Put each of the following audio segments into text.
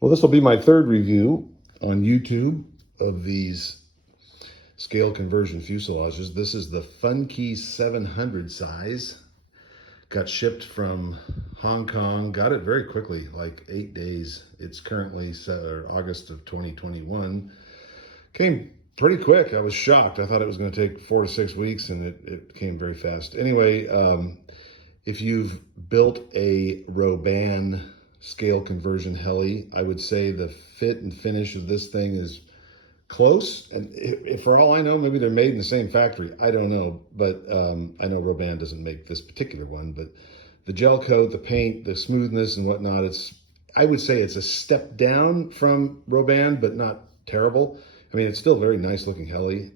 Well, this will be my third review on YouTube of these scale conversion fuselages. This is the Funkey 700 size. Got shipped from Hong Kong. Got it very quickly, like 8 days. It's currently August of 2021. Came pretty quick. I was shocked. I thought it was going to take 4 to 6 weeks, and it came very fast. Anyway, if you've built a Roban scale conversion heli, I would say the fit and finish of this thing is close. And if for all I know, maybe they're made in the same factory. I don't know, but I know Roban doesn't make this particular one. But the gel coat, the paint, the smoothness and whatnot, I would say it's a step down from Roban, but not terrible. I mean, it's still a very nice looking heli.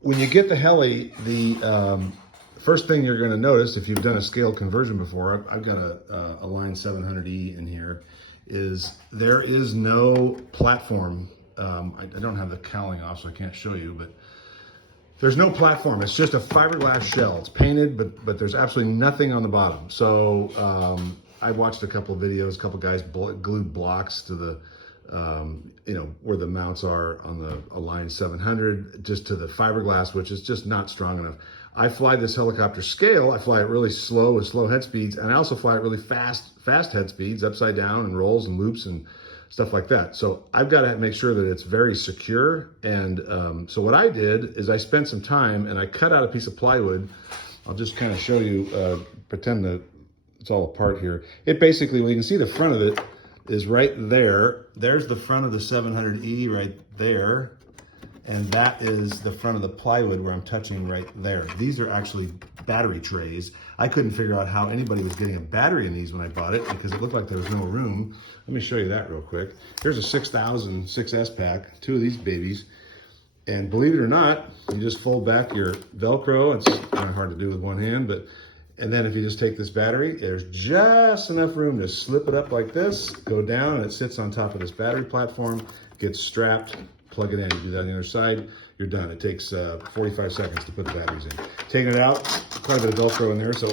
When you get the heli, the first thing you're going to notice, if you've done a scale conversion before, I've got a Line 700E in here, is there is no platform. I don't have the cowling off, so I can't show you, but there's no platform. It's just a fiberglass shell. It's painted, but there's absolutely nothing on the bottom. So I watched a couple of videos, a couple of guys glued blocks to the, where the mounts are on the Line 700, just to the fiberglass, which is just not strong enough. I fly this helicopter scale. I fly it really slow with slow head speeds, and I also fly it really fast head speeds, upside down and rolls and loops and stuff like that. So I've got to make sure that it's very secure. And so what I did is I spent some time and I cut out a piece of plywood. I'll just kind of show you, pretend that it's all apart here. It basically, well, you can see the front of it is right there. There's the front of the 700E right there. And that is the front of the plywood where I'm touching right there. These are actually battery trays. I couldn't figure out how anybody was getting a battery in these when I bought it because it looked like there was no room. Let me show you that real quick. Here's a 6000 6S pack, 2 of these babies. And believe it or not, you just fold back your Velcro. It's kind of hard to do with one hand, and then if you just take this battery, there's just enough room to slip it up like this, go down, and it sits on top of this battery platform, gets strapped, plug it in. You do that on the other side, you're done. It takes 45 seconds to put the batteries in. Taking it out, quite a bit of Velcro in there, so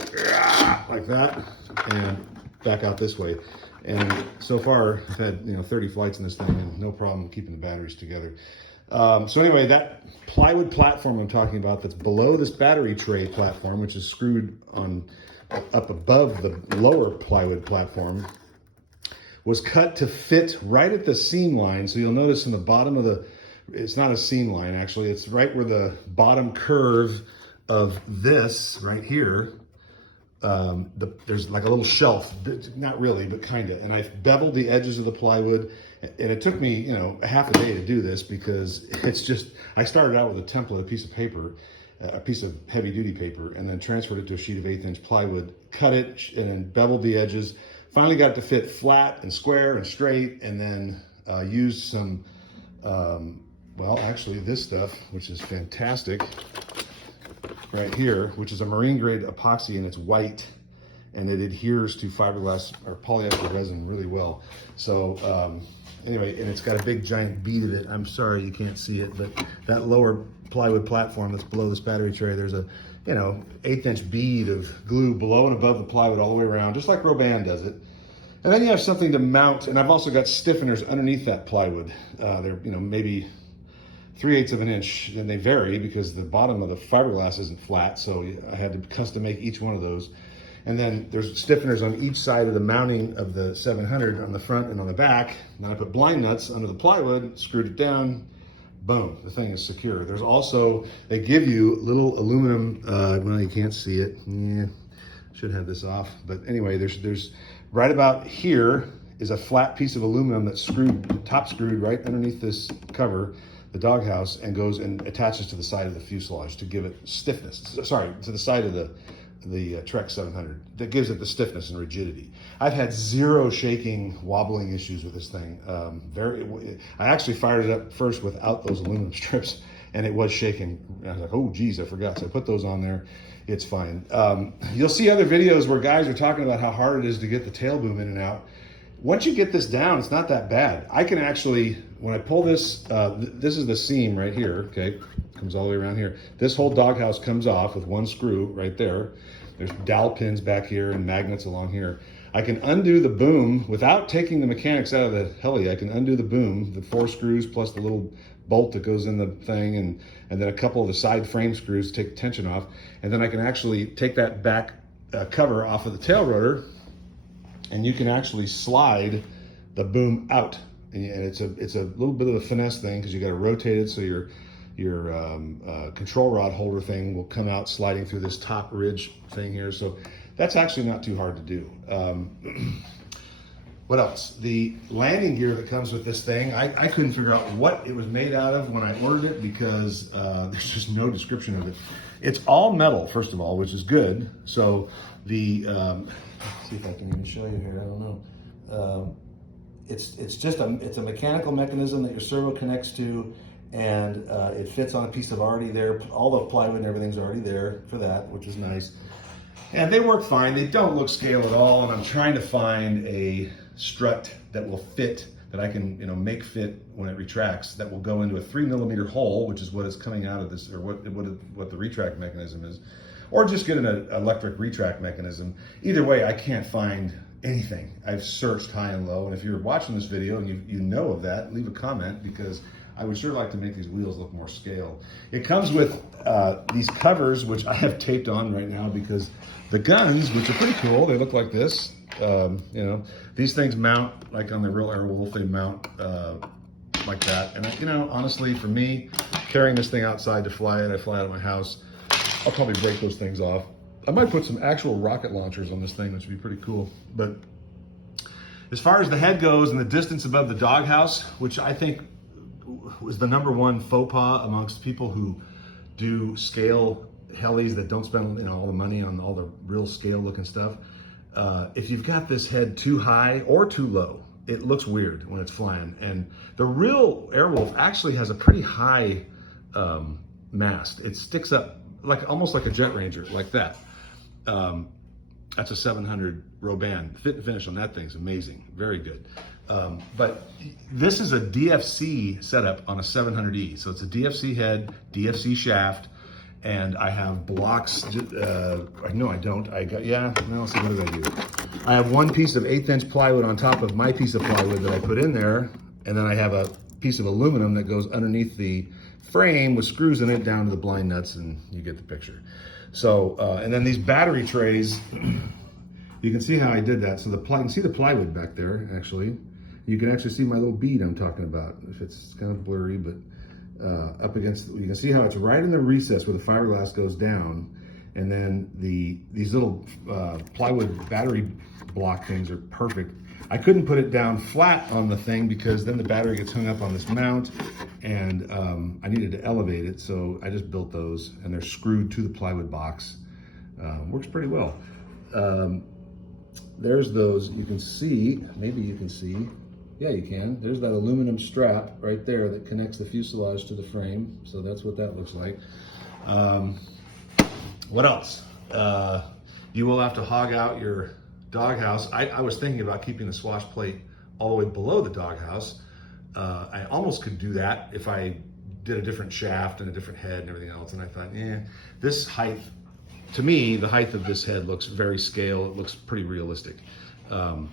like that, and back out this way. And so far, I've had 30 flights in this thing, and no problem keeping the batteries together. So anyway, that plywood platform I'm talking about that's below this battery tray platform, which is screwed on up above the lower plywood platform, was cut to fit right at the seam line. So you'll notice in the bottom of it's not a seam line actually, it's right where the bottom curve of this right here, there's like a little shelf, not really, but kind of. And I've beveled the edges of the plywood, and it took me, a half a day to do this because I started out with a template, a piece of paper, a piece of heavy duty paper, and then transferred it to a sheet of 1/8 inch plywood, cut it, and then beveled the edges. Finally got it to fit flat and square and straight, and then used some, well, actually this stuff, which is fantastic, right here, which is a marine grade epoxy, and it's white, and it adheres to fiberglass or polyester resin really well. So anyway, and it's got a big giant bead of it. I'm sorry you can't see it, but that lower plywood platform that's below this battery tray, there's a 1/8 inch bead of glue below and above the plywood all the way around, just like Roban does it. And then you have something to mount, and I've also got stiffeners underneath that plywood. They're maybe 3/8 of an inch, and they vary because the bottom of the fiberglass isn't flat, so I had to custom make each one of those. And then there's stiffeners on each side of the mounting of the 700 on the front and on the back. And then I put blind nuts under the plywood, screwed it down, boom, the thing is secure. There's also, they give you little aluminum, well, you can't see it. Yeah, should have this off. But anyway, there's right about here is a flat piece of aluminum that's top screwed right underneath this cover, the doghouse, and goes and attaches to the side of the fuselage to give it stiffness. Sorry, to the side of the Trek 700. That gives it the stiffness and rigidity. I've had zero shaking, wobbling issues with this thing. I actually fired it up first without those aluminum strips, and it was shaking. I was like, oh geez, I forgot. So I put those on there. It's fine. You'll see other videos where guys are talking about how hard it is to get the tail boom in and out. Once you get this down, it's not that bad. I can actually, when I pull this, this is the seam right here, okay? Comes all the way around here. This whole doghouse comes off with one screw right there. There's dowel pins back here and magnets along here. I can undo the boom without taking the mechanics out of the heli. I can undo the boom, the 4 screws plus the little bolt that goes in the thing, and then a couple of the side frame screws to take the tension off. And then I can actually take that back cover off of the tail rotor, and you can actually slide the boom out. And it's a little bit of a finesse thing because you got to rotate it so your control rod holder thing will come out sliding through this top ridge thing here. So that's actually not too hard to do. What else? The landing gear that comes with this thing, I couldn't figure out what it was made out of when I ordered it because there's just no description of it. It's all metal, first of all, which is good. So the, let's see if I can even show you here, I don't know. It's a mechanical mechanism that your servo connects to, and it fits on a piece of already there. All the plywood and everything's already there for that, which is nice. And they work fine. They don't look scale at all. And I'm trying to find a strut that will fit, that I can make fit when it retracts, that will go into a 3mm hole, which is what is coming out of this, or what the retract mechanism is, or just get an electric retract mechanism. Either way, I can't find anything. I've searched high and low, and if you're watching this video and you know of that, leave a comment, because I would sure like to make these wheels look more scale. It comes with these covers, which I have taped on right now because the guns, which are pretty cool, they look like this. These things mount like on the real Airwolf, they mount like that. And honestly, for me, carrying this thing outside to fly it, I fly out of my house, I'll probably break those things off. I might put some actual rocket launchers on this thing, which would be pretty cool. But as far as the head goes and the distance above the doghouse, which I think was the #1 faux pas amongst people who do scale helis that don't spend all the money on all the real scale looking stuff. If you've got this head too high or too low, it looks weird when it's flying. And the real Airwolf actually has a pretty high mast. It sticks up almost like a Jet Ranger, like that. That's a 700 Roban. Fit and finish on that thing's amazing, very good. But this is a DFC setup on a 700E. So it's a DFC head, DFC shaft, and I have blocks. No, I don't. Let's see, what did I do? I have one piece of 1/8" plywood on top of my piece of plywood that I put in there, and then I have a piece of aluminum that goes underneath the frame with screws in it down to the blind nuts, and you get the picture. So, and then these battery trays, you can see how I did that. So you can see the plywood back there, actually. You can actually see my little bead I'm talking about. If it's kind of blurry, but up against, you can see how it's right in the recess where the fiberglass goes down. And then these little plywood battery block things are perfect. I couldn't put it down flat on the thing because then the battery gets hung up on this mount, and I needed to elevate it, so I just built those, and they're screwed to the plywood box. Works pretty well. There's those, you can see, maybe you can see, yeah, you can. There's that aluminum strap right there that connects the fuselage to the frame, so that's what that looks like. What else? You will have to hog out your doghouse. I was thinking about keeping the swash plate all the way below the doghouse. I almost could do that if I did a different shaft and a different head and everything else. And I thought, this height, to me, the height of this head looks very scale. It looks pretty realistic. What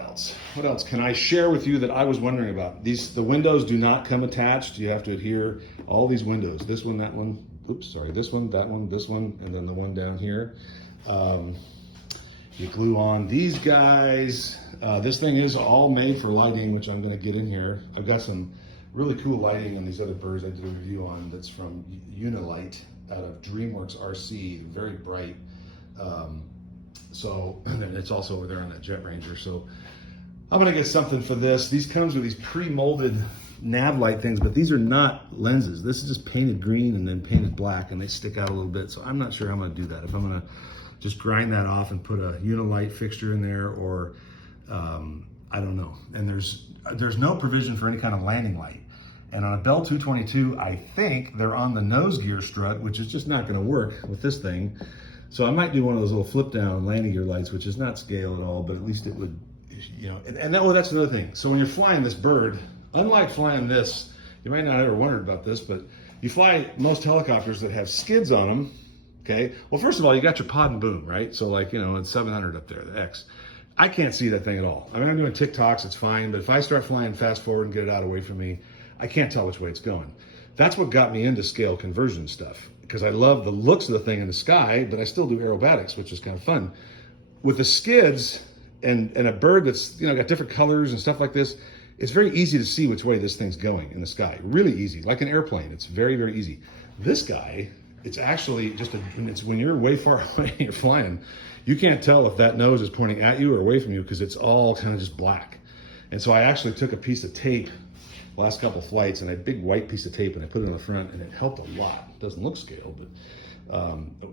else? What else can I share with you that I was wondering about? The windows do not come attached. You have to adhere all these windows. This one, that one. Oops, sorry. This one, that one, this one, and then the one down here. You glue on these guys. This thing is all made for lighting, which I'm going to get in here. I've got some really cool lighting on these other birds I did a review on that's from Unilight out of DreamWorks RC, very bright. So and it's also over there on that Jet Ranger. So I'm going to get something for this. These comes with these pre-molded nav light things, but these are not lenses. This is just painted green and then painted black, and they stick out a little bit. So I'm not sure how I'm going to do that. If I'm going to just grind that off and put a Unilight fixture in there, or I don't know. And there's no provision for any kind of landing light. And on a Bell 222, I think they're on the nose gear strut, which is just not going to work with this thing. So I might do one of those little flip down landing gear lights, which is not scale at all, but at least it would, that's another thing. So when you're flying this bird, unlike flying this, you might not have ever wondered about this, but you fly most helicopters that have skids on them, Okay. Well, first of all, you got your pod and boom, right? So like, you know, it's 700 up there, the X. I can't see that thing at all. I mean, I'm doing TikToks, it's fine, but if I start flying fast forward and get it out away from me, I can't tell which way it's going. That's what got me into scale conversion stuff, because I love the looks of the thing in the sky, but I still do aerobatics, which is kind of fun. With the skids and a bird that's, you know, got different colors and stuff like this, it's very easy to see which way this thing's going in the sky. Really easy, like an airplane. It's very, very easy. This guy, it's actually just it's when you're way far away and you're flying, you can't tell if that nose is pointing at you or away from you because it's all kind of just black. And so I actually took a piece of tape the last couple flights, and a big white piece of tape, and I put it on the front, and it helped a lot. It doesn't look scale, but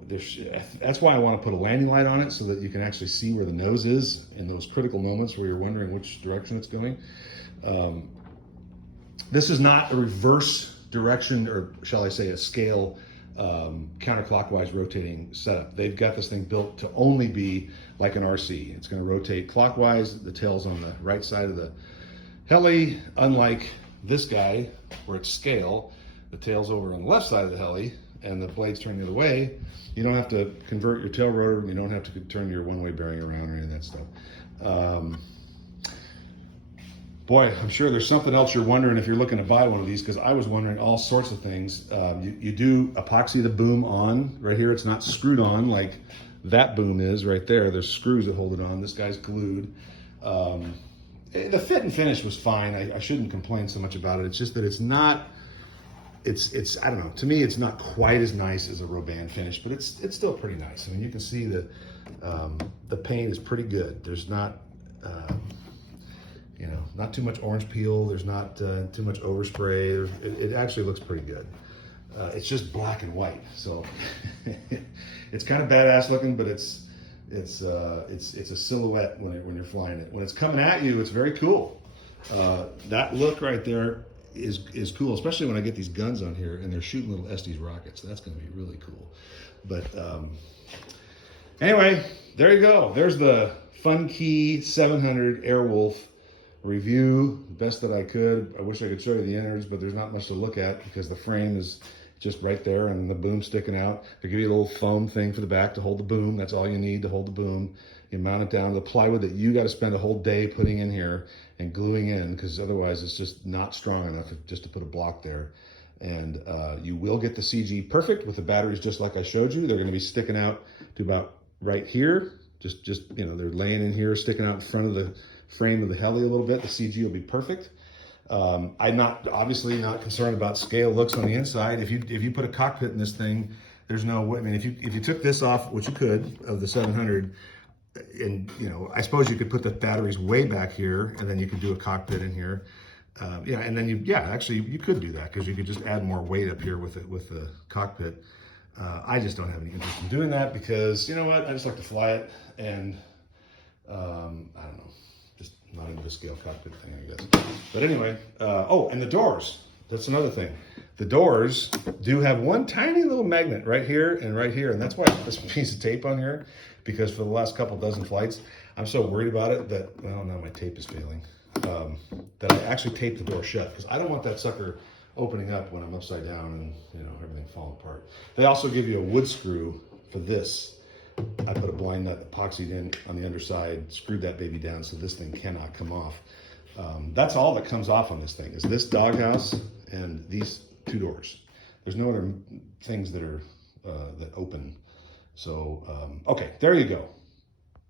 that's why I want to put a landing light on it so that you can actually see where the nose is in those critical moments where you're wondering which direction it's going. This is not a reverse direction, or shall I say a scale counterclockwise rotating setup. They've got this thing built to only be like an RC. It's going to rotate clockwise. The tail's on the right side of the heli, unlike this guy where it's scale. The tail's over on the left side of the heli and the blade's turning the other way. You don't have to convert your tail rotor. You don't have to turn your one-way bearing around or any of that stuff. Boy, I'm sure there's something else you're wondering if you're looking to buy one of these, because I was wondering all sorts of things. You do epoxy the boom on. Right here, it's not screwed on like that boom is right there. There's screws that hold it on. This guy's glued. The fit and finish was fine. I shouldn't complain so much about it. It's just that it's not, it's I don't know. To me, it's not quite as nice as a Roban finish, but it's still pretty nice. I mean, you can see that the paint is pretty good. There's not, you know, not too much orange peel. There's not too much overspray. It actually looks pretty good. It's just black and white, so it's kind of badass looking, but it's a silhouette when you're flying it. When it's coming at you, it's very cool. That look right there is cool, especially when I get these guns on here and they're shooting little Estes rockets. That's going to be really cool. But anyway, there you go. There's the Funkey 700 Airwolf review, best that I could. I wish I could show you the innards, but there's not much to look at because the frame is just right there and the boom sticking out. They give you a little foam thing for the back to hold the boom. That's all you need to hold the boom. You mount it down. The plywood that you got to spend a whole day putting in here and gluing in, because otherwise it's just not strong enough just to put a block there. And you will get the CG perfect with the batteries just like I showed you. They're going to be sticking out to about right here. Just you know, they're laying in here, sticking out in front of the frame of the heli a little bit. The CG will be perfect. I'm obviously not concerned about scale looks on the inside. If you put a cockpit in this thing, there's no way. I mean, if you took this off, which you could, of the 700, and you know, I suppose you could put the batteries way back here, and then you could do a cockpit in here. Yeah, and then actually you could do that because you could just add more weight up here with the cockpit. I just don't have any interest in doing that because, you know what, I just like to fly it, and I don't know. Just not into the scale cockpit thing, I guess. But anyway, oh, and the doors. That's another thing. The doors do have one tiny little magnet right here, and that's why I put this piece of tape on here, because for the last couple dozen flights, I'm so worried about it that, well, now my tape is failing, that I actually tape the door shut, because I don't want that sucker opening up when I'm upside down and, you know, everything falling apart. They also give you a wood screw for this. I put a blind nut epoxied in on the underside, screwed that baby down so this thing cannot come off. That's all that comes off on this thing, is this doghouse and these two doors. There's no other things that are that open. So, okay, there you go.